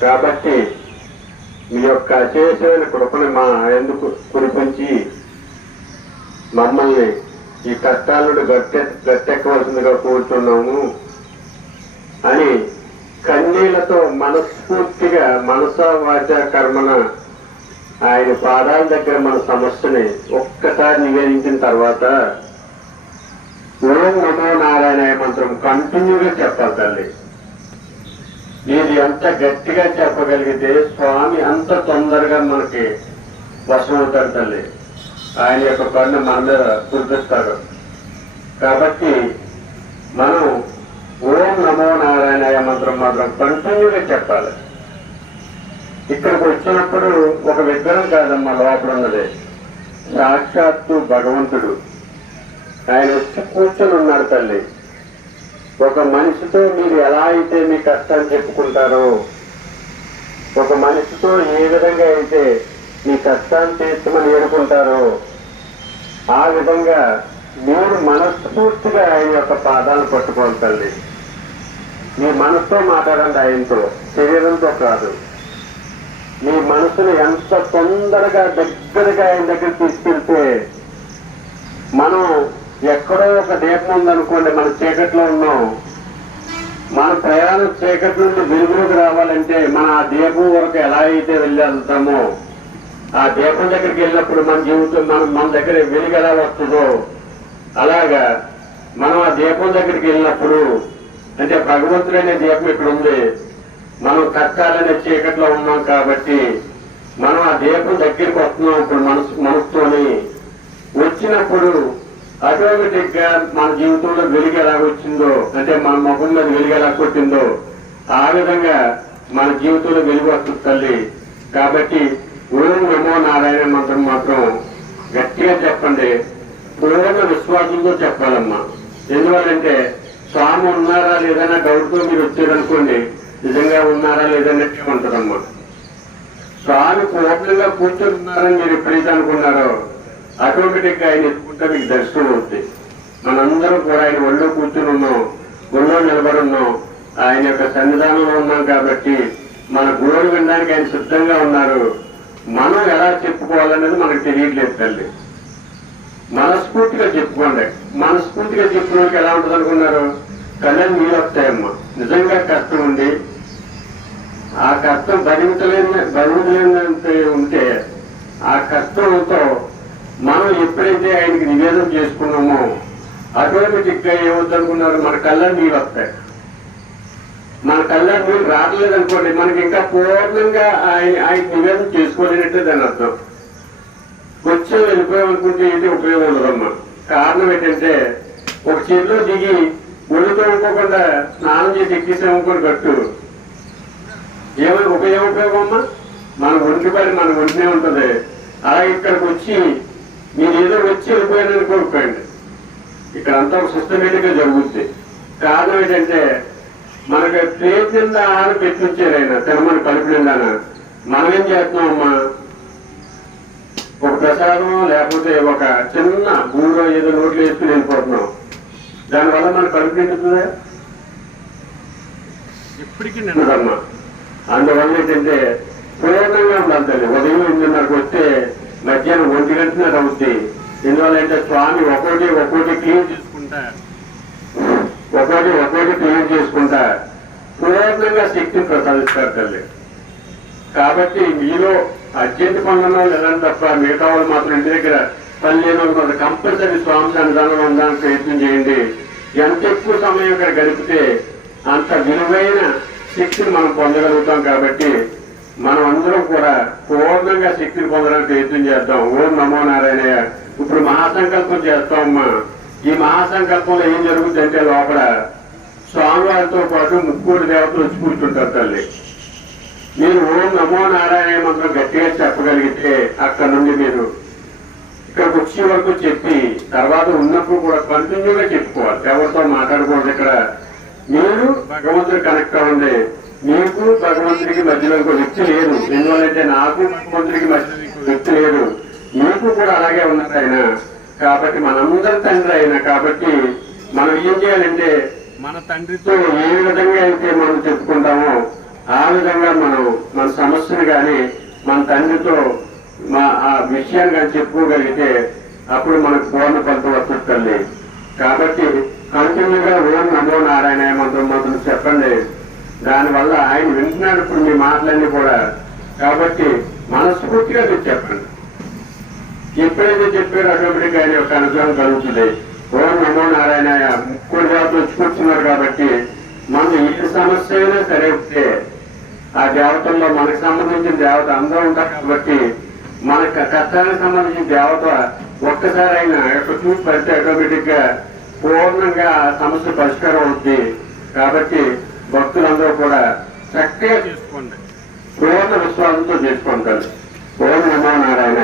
కాబట్టి మీ యొక్క అశేషమైన కృపను మా ఎందుకు కురిపించి మమ్మల్ని ఈ కష్టాలను గట్టె గట్టెక్కవలసిందిగా కూర్చున్నాము అని కన్నీళ్ళతో మనస్ఫూర్తిగా మనసా వాచ కర్మన ఆయన పాదాల దగ్గర మన సమస్యని ఒక్కసారి నివేదించిన తర్వాత ఓం నమో నారాయణ మంత్రం కంటిన్యూగా చెప్పాలి తల్లి. ఇది ఎంత గట్టిగా చెప్పగలిగితే స్వామి అంత తొందరగా మనకి వశమవుతాడు తల్లి. ఆయన యొక్క కన్ను మన మీద గుర్తిస్తాడు కాబట్టి మనం ఓం నమో నారాయణ మంత్రం మాత్రం కంటిన్యూగా చెప్పాలి. ఇక్కడికి వచ్చినప్పుడు ఒక విగ్రహం కాదమ్మా లోపల ఉన్నది. సాక్షాత్తు భగవంతుడు. ఆయన వచ్చి కూర్చొని ఉన్నాడు తల్లి. ఒక మనిషితో మీరు ఎలా అయితే మీ కష్టాన్ని చెప్పుకుంటారో ఒక మనిషితో ఏ విధంగా అయితే మీ కష్టాన్ని తీర్చమని ఏడుకుంటారో ఆ విధంగా మీరు మనస్ఫూర్తిగా ఆయన యొక్క పాదాలు పట్టుకోవాలి తల్లి. మీ మనసుతో మాట్లాడండి ఆయనతో శరీరంతో కాదు. మీ మనసుని ఎంత తొందరగా దగ్గరగా ఆయన దగ్గర తీసుకెళ్తే మనం ఎక్కడో ఒక దీపం ఉందనుకోండి మన చీకట్లో ఉన్నాం. మన ప్రయాణం చీకటి నుండి వెలుగులోకి రావాలంటే మన ఆ దీపం వరకు ఎలా అయితే వెళ్ళేస్తామో ఆ దీపం దగ్గరికి వెళ్ళినప్పుడు మన జీవితం మనం మన దగ్గర వెలుగు ఎలా వస్తుందో అలాగా మనం ఆ దీపం దగ్గరికి వెళ్ళినప్పుడు అంటే భగవంతుడు అనే దీపం ఇక్కడ ఉంది. మనం కష్టాలనే చీకట్లో ఉన్నాం కాబట్టి మనం ఆ దీపం దగ్గరికి వస్తున్నాం. ఇప్పుడు మనసు మనసుతోని వచ్చినప్పుడు ఆటోమేటిక్గా మన జీవితంలో వెలుగు ఎలా వచ్చిందో అంటే మన ముఖం మీద వెలుగు ఎలా కొట్టిందో ఆ విధంగా మన జీవితంలో వెలుగు వస్తుంది తల్లి. కాబట్టి ఓం నమో నారాయణ మంత్రం మాత్రం గట్టిగా చెప్పండి. పూర్ణ విశ్వాసంతో చెప్పాలమ్మా. ఎందువల్లంటే స్వామి ఉన్నారా లేదన్నా డౌట్తో మీరు వచ్చారనుకోండి నిజంగా ఉన్నారా లేదన్నట్టు ఉంటుందమ్మా స్వామి పూర్ణంగా కూర్చొని ఉన్నారని మీరు ఎప్పుడైతే అనుకున్నారో ఆటోమేటిక్గా ఆయన ఎత్తుకుంటే మీకు దర్శనం అవుతాయి. మనందరం కూడా ఆయన ఒళ్ళో కూర్చుని ఉన్నాం గుళ్ళో నిలబడి ఉన్నాం ఆయన యొక్క సన్నిధానంలో ఉన్నాం కాబట్టి మన గురువులు వినడానికి ఆయన సిద్ధంగా ఉన్నారు. మనం ఎలా చెప్పుకోవాలనేది మనకు తెలియట్లేదు తల్లి. మనస్ఫూర్తిగా చెప్పుకోండి. మనస్ఫూర్తిగా చెప్పిన వాళ్ళకి ఎలా ఉంటుంది అనుకున్నారు? కళ్ళని నీళ్ళు వస్తాయమ్మా. నిజంగా కష్టం ఉంది. ఆ కష్టం భరించలేని భరించలేనంత ఉంటే ఆ కష్టంతో మనం ఎప్పుడైతే ఆయనకి నివేదన చేసుకున్నామో ఆటోమేటిక్గా ఏమవుతుందనుకున్నారు మన కళ్ళని నీళ్ళు వస్తాయి. మన కళ్ళని నీళ్ళు రావట్లేదు అనుకోండి మనకి ఇంకా పూర్ణంగా ఆయన ఆయన నివేదన చేసుకోలేనట్టే దాని అర్థం. వచ్చే వెళ్ళిపోయాం అనుకుంటే ఏంటి ఉపయోగం ఉండదమ్మా. కారణం ఏంటంటే ఒక చేతిలో దిగి ఒళ్ళు అనుకోకుండా స్నానం చేసి ఎక్కేసామనుకోని కట్టు ఏమైనా ఉపయోగం ఉపయోగం అమ్మా? మన ఒంటి పని మన ఒంటినే ఉంటుంది. అలాగే ఇక్కడికి వచ్చి మీరు ఏదో వచ్చి వెళ్ళిపోయారని కోరుకోండి ఇక్కడ అంతా సిస్టమేటిక్గా జరుగుద్ది. కారణం ఏంటంటే మనకి ప్లేట్ నిండా ఆహారం పెట్టించారు ఆయన తినమని కలుపు నిండాన. మనం ఏం చేస్తున్నాం అమ్మా ఒక ప్రసాదం లేకపోతే ఒక చిన్న బూరో ఏదో నోట్లో వేసుకుని వెళ్ళిపోతున్నాం. దానివల్ల మన కడుపు నిండుతుందా? ఇప్పటికీ నిండదమ్మా అందువల్ల ఏంటంటే పూర్ణంగా ఉండాలి తల్లి. ఉదయం ఎనిమిదిన్నరకు వస్తే మధ్యాహ్నం ఒంటి గంటన్నర అవుద్ది ఎందువల్లంటే స్వామి ఒక్కోటి ఒక్కోటి క్లీన్ చేసుకుంటా. ఒక్కోటి ఒక్కోటి క్లీన్ చేసుకుంటా. పూర్ణంగా శక్తిని ప్రసాదిస్తారు తల్లి. కాబట్టి మీలో అర్జెంట్ పనులను లేదని తప్ప మిగతా వాళ్ళు మాత్రం ఇంటి దగ్గర పని లేని కంపల్సరీ స్వామి సన్నిధానం ఉండడానికి ప్రయత్నం చేయండి. ఎంత ఎక్కువ సమయం ఇక్కడ గడిపితే అంత విలువైన శక్తిని మనం పొందగలుగుతాం కాబట్టి మనం అందరం కూడా పూర్ణంగా శక్తిని పొందడానికి ప్రయత్నం చేద్దాం. ఓం నమో నారాయణయ్య. ఇప్పుడు మహాసంకల్పం చేస్తామమ్మా ఈ మహాసంకల్పంలో ఏం జరుగుతుందంటే లోపల స్వామివారితో పాటు ముగ్గురు దేవతలు వచ్చి కూర్చుంటారు తల్లి. మీరు ఓం నమో నారాయణ మంత్రం గట్టిగా చెప్పగలిగితే అక్కడ నుండి మీరు ఇక్కడికి వచ్చే వరకు చెప్పి తర్వాత ఉన్నప్పుడు కూడా కంటిన్యూగా చెప్పుకోవాలి. ఎవరితో మాట్లాడకూడదు ఇక్కడ. మీరు భగవంతుడు కనెక్ట్ అవ్వండి. మీకు భగవంతుడికి మధ్యలో ఇంకో వ్యక్తి లేదు ఎందువల్లంటే నాకు భగవంతుడికి మధ్యలో వ్యక్తి లేదు మీకు కూడా అలాగే ఉన్నారు ఆయన. కాబట్టి మనందరం తండ్రి ఆయన. కాబట్టి మనం ఏం చేయాలంటే మన తండ్రితో ఏ విధంగా అయితే మనం చెప్పుకుంటామో ఆ విధంగా మనం మన సమస్యను కానీ మన తండ్రితో మా ఆ విషయాన్ని కానీ చెప్పుకోగలిగితే అప్పుడు మనకు పూర్ణ ఫలితం వస్తుంది తల్లి. కాబట్టి కంటిన్యూగా ఓం నమో నారాయణ మంత్రం మంత్రం చెప్పండి. దానివల్ల ఆయన వింటున్నాడు ఇప్పుడు మీ మాటలన్నీ కూడా. కాబట్టి మనస్ఫూర్తిగా మీరు చెప్పండి. ఎప్పుడైతే చెప్పారు ఆటోమేటిక్ ఆయన యొక్క అనుగ్రహం కలుగుతుంది. ఓం నమో నారాయణ ముక్కుడు దేవతలు వచ్చుకొచ్చున్నారు కాబట్టి మనం ఏ సమస్య అయినా సరే ఆ దేవతల్లో మనకు సంబంధించిన దేవత అందరూ ఉంటారు కాబట్టి మన కష్టానికి సంబంధించిన దేవత ఒక్కసారి అయినా యొక్క చూసి పడితే ఆటోమేటిక్గా పూర్ణంగా ఆ సమస్య పరిష్కారం అవుతుంది కాబట్టి భక్తులందరూ కూడా చక్కగా చేసుకోండి. పూర్ణ విశ్వాసంతో చేసుకోండి ఓం నమో నారాయణ